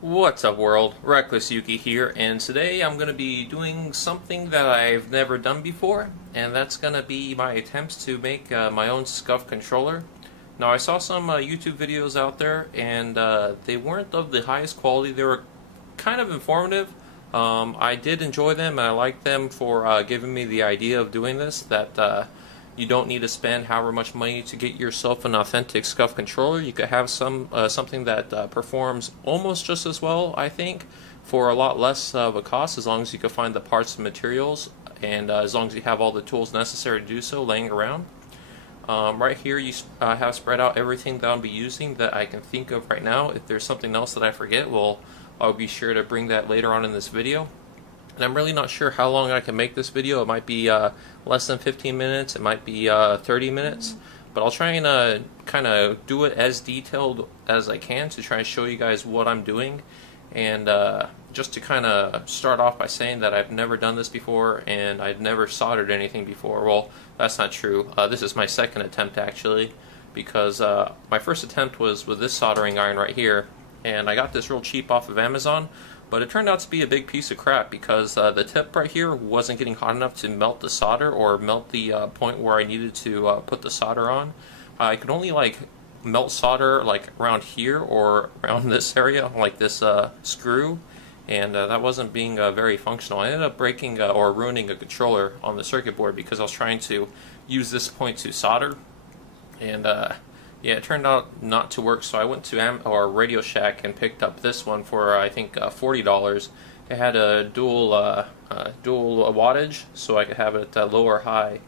What's up world, recklessyuki here, and today I'm going to be doing something that I've never done before, and that's going to be my attempts to make my own Scuf controller. Now I saw some YouTube videos out there, and they weren't of the highest quality. They were kind of informative. I did enjoy them, and I liked them for giving me the idea of doing this, that you don't need to spend however much money to get yourself an authentic Scuf controller. You could have something that performs almost just as well, I think, for a lot less of a cost, as long as you can find the parts and materials, and as long as you have all the tools necessary to do so laying around. Right here you have spread out everything that I'll be using that I can think of right now. If there's something else that I forget, well, I'll be sure to bring that later on in this video. And I'm really not sure how long I can make this video. It might be less than 15 minutes, it might be 30 minutes, but I'll try and kind of do it as detailed as I can to try and show you guys what I'm doing. And just to kind of start off by saying that I've never done this before, and I've never soldered anything before. Well, that's not true. This is my second attempt actually, because my first attempt was with this soldering iron right here, and I got this real cheap off of Amazon. But it turned out to be a big piece of crap, because the tip right here wasn't getting hot enough to melt the solder or melt the point where I needed to put the solder on. I could only like melt solder like around here or around this area, like this screw, and that wasn't being very functional. I ended up breaking or ruining a controller on the circuit board because I was trying to use this point to solder, and yeah, it turned out not to work, so I went to Radio Shack and picked up this one for I think $40. It had a dual wattage, so I could have it low or high,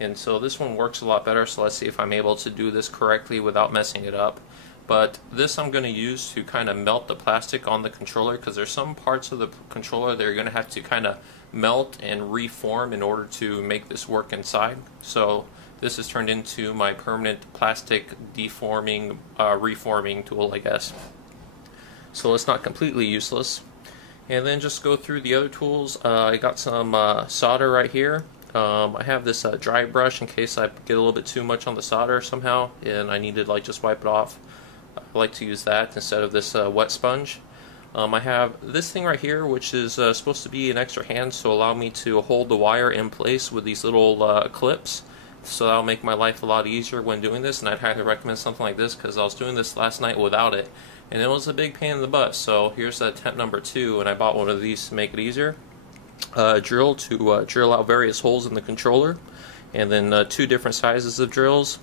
and so this one works a lot better. So let's see if I'm able to do this correctly without messing it up. But this I'm going to use to kind of melt the plastic on the controller, because there's some parts of the controller that you're going to have to kind of melt and reform in order to make this work inside. So this has turned into my permanent plastic deforming, reforming tool, I guess. So it's not completely useless. And then just go through the other tools. I got some solder right here. I have this dry brush in case I get a little bit too much on the solder somehow, and I need to like just wipe it off. I like to use that instead of this wet sponge. I have this thing right here, which is supposed to be an extra hand, so allow me to hold the wire in place with these little clips. So that'll make my life a lot easier when doing this, and I'd highly recommend something like this, because I was doing this last night without it, and it was a big pain in the butt. So here's attempt number 2, and I bought one of these to make it easier. Drill to drill out various holes in the controller, and then 2 different sizes of drills.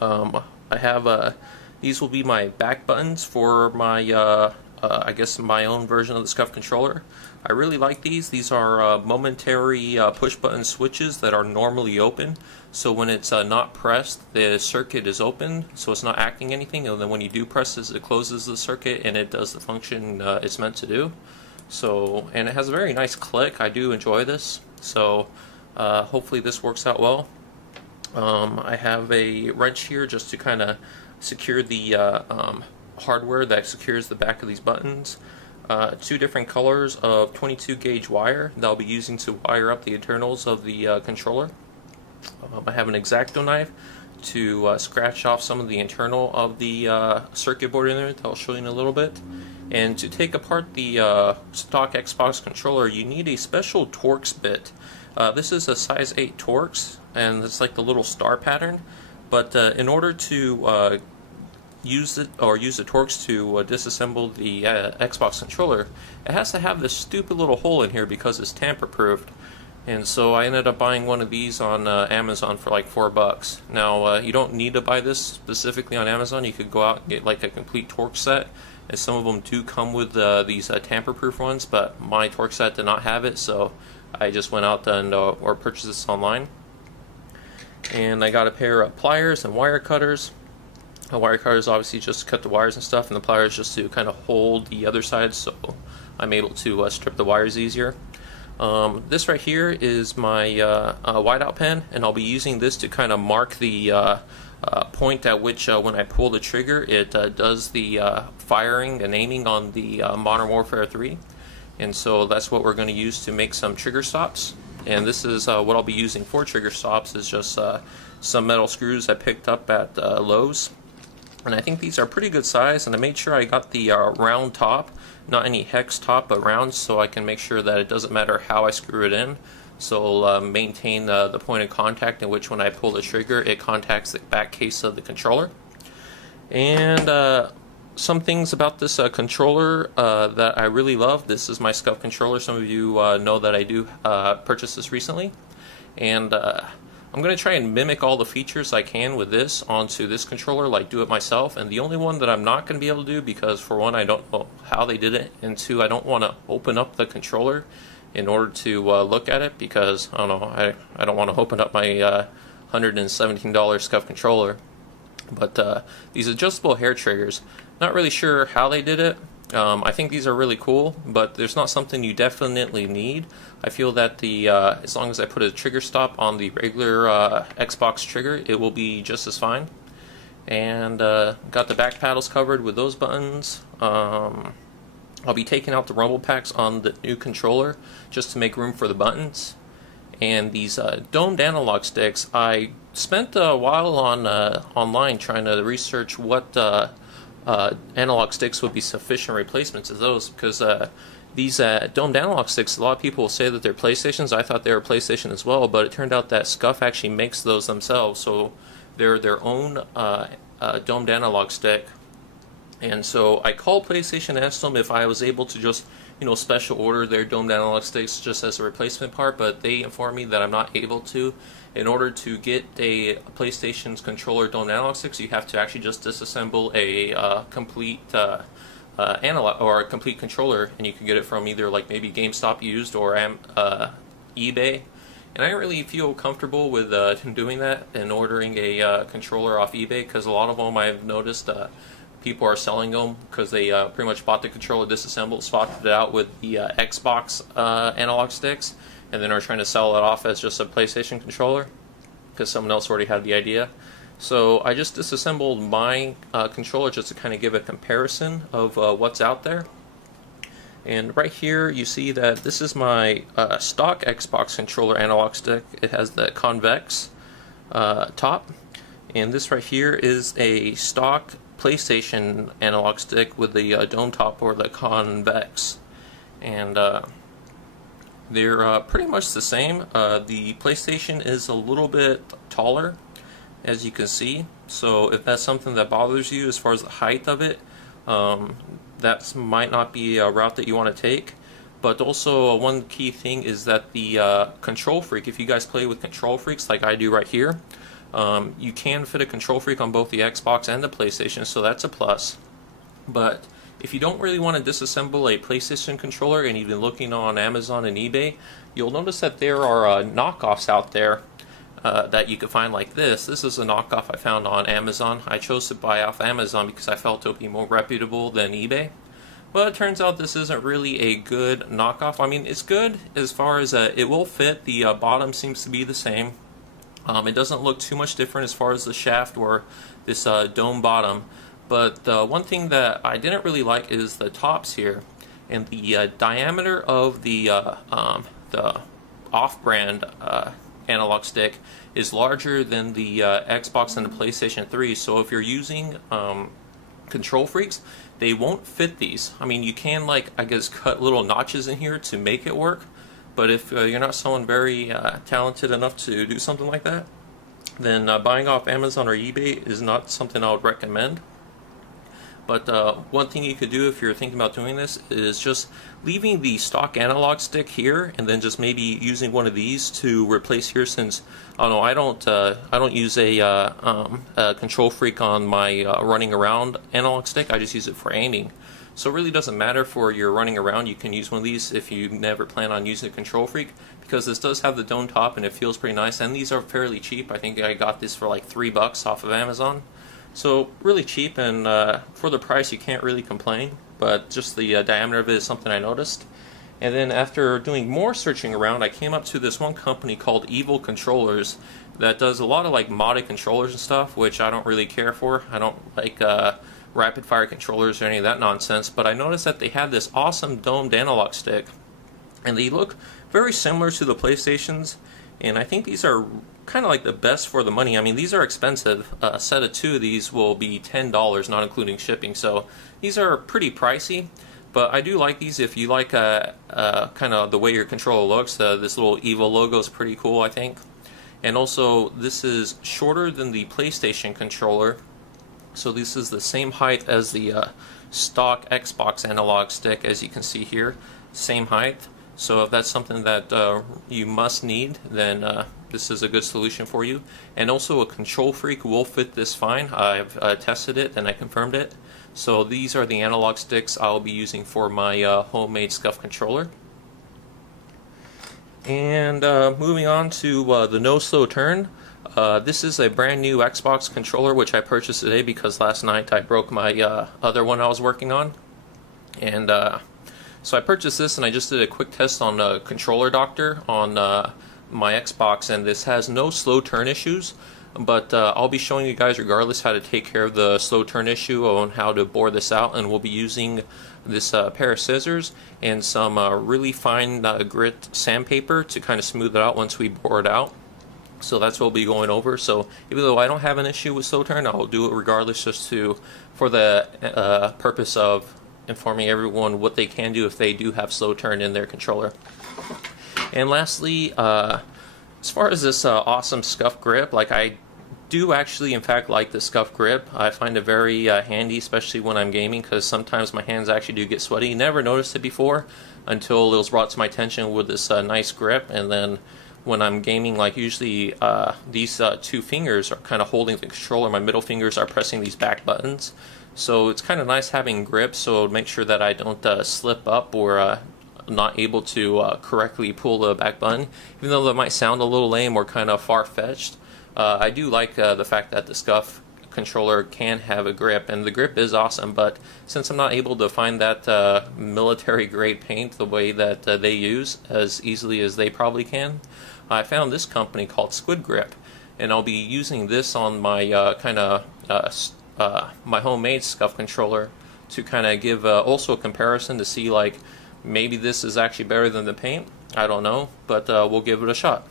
I have these will be my back buttons for my I guess my own version of the Scuf controller. I really like these. These are momentary push button switches that are normally open, so when it's not pressed, the circuit is open, so it's not acting anything, and then when you do press this, it closes the circuit and it does the function it's meant to do. So, and it has a very nice click. I do enjoy this, so hopefully this works out well. I have a wrench here just to kind of secure the hardware that secures the back of these buttons. 2 different colors of 22 gauge wire that I'll be using to wire up the internals of the controller. I have an X-Acto knife to scratch off some of the internal of the circuit board in there that I'll show you in a little bit. And to take apart the stock Xbox controller, you need a special Torx bit. This is a size 8 Torx, and it's like the little star pattern, but in order to use the Torx to disassemble the Xbox controller, it has to have this stupid little hole in here because it's tamper-proofed. And so I ended up buying one of these on Amazon for like $4. Now you don't need to buy this specifically on Amazon. You could go out and get like a complete Torx set, and some of them do come with these tamper-proof ones, but my Torx set did not have it, so I just went out and or purchased this online. And I got a pair of pliers and wire cutters. The wire cutters obviously just to cut the wires and stuff, and the pliers just to kind of hold the other side, so I'm able to strip the wires easier. This right here is my whiteout pen, and I'll be using this to kind of mark the point at which when I pull the trigger it does the firing and aiming on the Modern Warfare 3. And so that's what we're going to use to make some trigger stops. And this is what I'll be using for trigger stops, is just some metal screws I picked up at Lowe's. and I think these are pretty good size, and I made sure I got the round top, not any hex top, but round, so I can make sure that it doesn't matter how I screw it in. So it'll maintain the point of contact in which when I pull the trigger it contacts the back case of the controller. And some things about this controller that I really love. This is my Scuf controller. Some of you know that I do purchase this recently, and I'm going to try and mimic all the features I can with this onto this controller, like do it myself. And the only one that I'm not going to be able to do, because for one I don't know how they did it, and two I don't want to open up the controller in order to look at it, because I don't know, I don't want to open up my $117 Scuf controller. But these adjustable hair triggers, not really sure how they did it. I think these are really cool, but there's not something you definitely need. I feel that as long as I put a trigger stop on the regular Xbox trigger, it will be just as fine. And got the back paddles covered with those buttons. I'll be taking out the rumble packs on the new controller just to make room for the buttons. And these domed analog sticks, I spent a while on online trying to research what analog sticks would be sufficient replacements of those, because these domed analog sticks, a lot of people will say that they're PlayStations. I thought they were PlayStation as well, but it turned out that Scuf actually makes those themselves, so they're their own domed analog stick. And so I called PlayStation and asked them if I was able to just, special order their domed analog sticks just as a replacement part, but they informed me that I'm not able to. In order to get a PlayStation's controller domed analog sticks, you have to actually just disassemble a complete analog or a complete controller, and you can get it from either like maybe GameStop used or eBay. And I don't really feel comfortable with doing that and ordering a controller off eBay, because a lot of them I've noticed people are selling them because they pretty much bought the controller disassembled, swapped it out with the Xbox analog sticks, and then are trying to sell it off as just a PlayStation controller because someone else already had the idea. So I just disassembled my controller just to kind of give a comparison of what's out there. And right here you see that this is my stock Xbox controller analog stick. It has the convex top, and this right here is a stock PlayStation analog stick with the dome top or the convex, and they're pretty much the same. The PlayStation is a little bit taller, as you can see, so if that's something that bothers you as far as the height of it, that might not be a route that you want to take. But also one key thing is that the Control Freak, if you guys play with Control Freaks like I do right here, you can fit a Control Freak on both the Xbox and the PlayStation, so that's a plus. But if you don't really want to disassemble a PlayStation controller, and even looking on Amazon and eBay, you'll notice that there are knockoffs out there that you can find like this. This is a knockoff I found on Amazon. I chose to buy off Amazon because I felt it would be more reputable than eBay. But it turns out this isn't really a good knockoff. I mean, it's good as far as it will fit. The bottom seems to be the same. It doesn't look too much different as far as the shaft or this dome bottom. But one thing that I didn't really like is the tops here, and the diameter of the off-brand analog stick is larger than the Xbox and the PlayStation 3. So if you're using Control Freaks, they won't fit these. I mean, you can, like, I guess, cut little notches in here to make it work, but if you're not someone very talented enough to do something like that, then buying off Amazon or eBay is not something I would recommend. But one thing you could do if you're thinking about doing this is just leaving the stock analog stick here, and then just maybe using one of these to replace here. Since I don't use a Control Freak on my running around analog stick. I just use it for aiming. So it really doesn't matter for your running around. You can use one of these if you never plan on using a Control Freak, because this does have the dome top and it feels pretty nice. And these are fairly cheap. I think I got this for like $3 off of Amazon. So really cheap, and for the price you can't really complain, but just the diameter of it is something I noticed. And then after doing more searching around, I came up to this one company called Evil Controllers that does a lot of like modded controllers and stuff, which I don't really care for. I don't like rapid fire controllers or any of that nonsense, but I noticed that they had this awesome domed analog stick, and they look very similar to the PlayStations, and I think these are kind of like the best for the money. I mean, these are expensive. A set of 2 of these will be $10, not including shipping. So these are pretty pricey, but I do like these. If you like kind of the way your controller looks, this little evil logo is pretty cool, I think. And also, this is shorter than the PlayStation controller. So this is the same height as the stock Xbox analog stick, as you can see here. Same height. So if that's something that you must need, then this is a good solution for you. And also, a control freak will fit this fine. I've tested it and I confirmed it. So these are the analog sticks I'll be using for my homemade Scuf controller. And moving on to the no slow turn. This is a brand new Xbox controller which I purchased today because last night I broke my other one I was working on. And so I purchased this, and I just did a quick test on Controller Doctor on my Xbox, and this has no slow turn issues. But I'll be showing you guys regardless how to take care of the slow turn issue on how to bore this out, and we'll be using this pair of scissors and some really fine grit sandpaper to kind of smooth it out once we bore it out. So that's what we'll be going over. So even though I don't have an issue with slow turn, I'll do it regardless, just for the purpose of informing everyone what they can do if they do have slow turn in their controller. And lastly, as far as this awesome Scuf grip, like, I do actually in fact like the Scuf grip. I find it very handy, especially when I'm gaming, because sometimes my hands actually do get sweaty. Never noticed it before until it was brought to my attention with this nice grip. And then when I'm gaming, like, usually these 2 fingers are kind of holding the controller, my middle fingers are pressing these back buttons. So it's kind of nice having grip, so make sure that I don't slip up or not able to correctly pull the back button. Even though that might sound a little lame or kind of far-fetched, I do like the fact that the Scuf controller can have a grip, and the grip is awesome. But since I'm not able to find that military-grade paint the way that they use as easily as they probably can, I found this company called Squid Grip, and I'll be using this on my my homemade Scuf controller to kind of give also a comparison to see, like, maybe this is actually better than the paint. I don't know, but we'll give it a shot.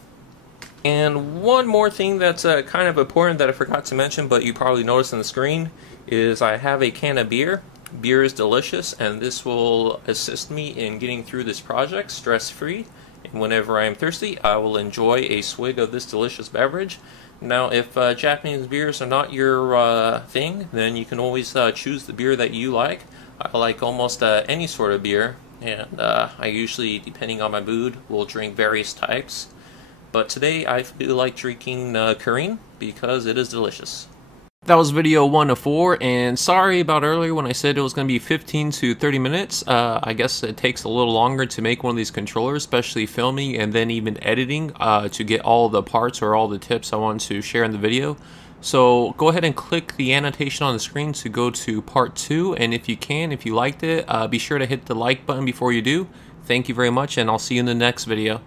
And one more thing that's kind of important that I forgot to mention, but you probably noticed on the screen, is I have a can of beer. Beer is delicious, and this will assist me in getting through this project stress-free. And whenever I am thirsty, I will enjoy a swig of this delicious beverage. Now, if Japanese beers are not your thing, then you can always choose the beer that you like. I like almost any sort of beer, and I usually, depending on my mood, will drink various types. But today I feel like drinking Korean because it is delicious. That was video 1 of 4, and sorry about earlier when I said it was going to be 15 to 30 minutes. I guess it takes a little longer to make one of these controllers, especially filming and then even editing to get all the parts or all the tips I want to share in the video. So go ahead and click the annotation on the screen to go to part 2, and if you liked it, be sure to hit the like button before you do. Thank you very much, and I'll see you in the next video.